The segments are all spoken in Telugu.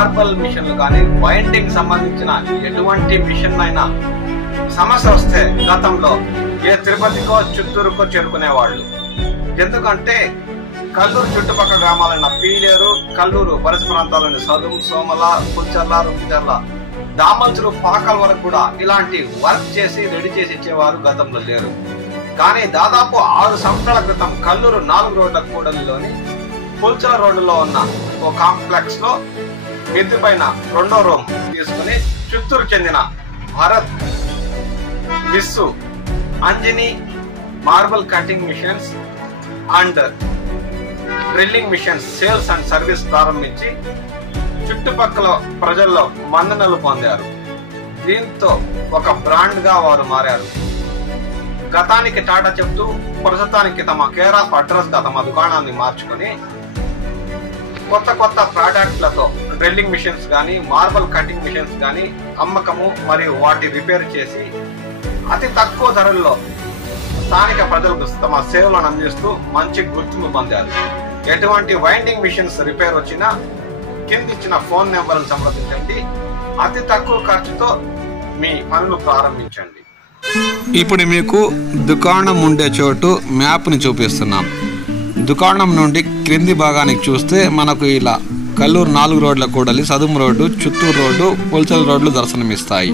మార్బల్ మిషన్లు కానీ వైండింగ్ సంబంధించిన ఎటువంటి మిషన్ అయినా సమస్య వస్తే గతంలో ఏ తిరుపతికో చిత్తూరుకో చేరుకునేవాళ్ళు. ఎందుకంటే కల్లూరు చుట్టుపక్కల గ్రామాలైన పీలేరు, కల్లూరు పరిసర ప్రాంతాలని సదుం, సోమల, పుల్చర్ల, రుక్చర్ల, దామల్చులు, పాకల వరకు కూడా ఇలాంటి వర్క్ చేసి రెడీ చేసి ఇచ్చేవారు గతంలో లేరు. కానీ దాదాపు 6 సంవత్సరాల క్రితం కల్లూరు 4 రోడ్ల కూడలిలోని పుల్చల రోడ్డులో ఉన్న ఓ కాంప్లెక్స్ లో మిద్ది పైన 2వ రూమ్ తీసుకుని చిత్తూరు చెందిన Bharat, Vissu, Anjani marble cutting machines and drilling machines sales and service ప్రారంభించి చుట్టుపక్కల ప్రజల్లో మన్ననలు పొందారు. దీంతో ఒక బ్రాండ్ గా వారు మారారు. గతానికి టాటా చెప్తూ ప్రస్తుతానికి తమ కేర్ ఆఫ్ అడ్రస్ గా తమ దుకాణాన్ని మార్చుకొని కొత్త ప్రాడక్ట్లతో డ్రిల్లింగ్ మిషన్స్ గానీ, మార్బల్ కటింగ్ మిషన్స్ గానీ అమ్మకము మరియు వాటి రిపేర్ చేసి అతి తక్కువ ధరల్లో స్థానిక ప్రజలకు తమ సేవలను అందిస్తూ మంచి గుర్తింపు పొందారు. ఎటువంటి వైండింగ్ మిషన్స్ రిపేర్ వచ్చినా కింది ఇచ్చిన ఫోన్ నెంబర్ను సంప్రదించండి. అతి తక్కువ ఖర్చుతో మీ పనులు ప్రారంభించండి. ఇప్పుడు మీకు దుకాణం ఉండే చోటు మ్యాప్ని చూపిస్తున్నాం. దుకాణం నుండి క్రింది భాగానికి చూస్తే మనకు ఇలా కల్లూరు 4 రోడ్ల కూడలి, సదుం రోడ్డు, చిత్తూరు రోడ్డు, పుల్చల రోడ్లు దర్శనమిస్తాయి.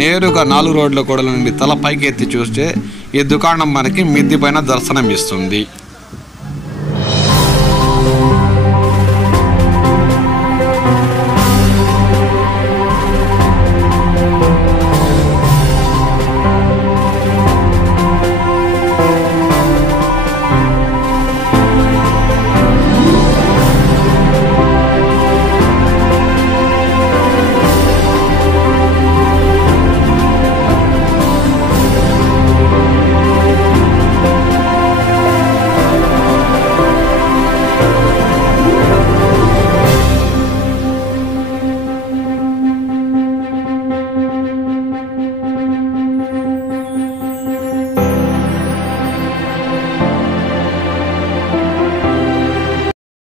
నేరుగా 4 రోడ్ల కూడలి నుండి తల పైకి ఎత్తి చూస్తే ఈ దుకాణం మనకి మిద్ది పైన దర్శనమిస్తుంది.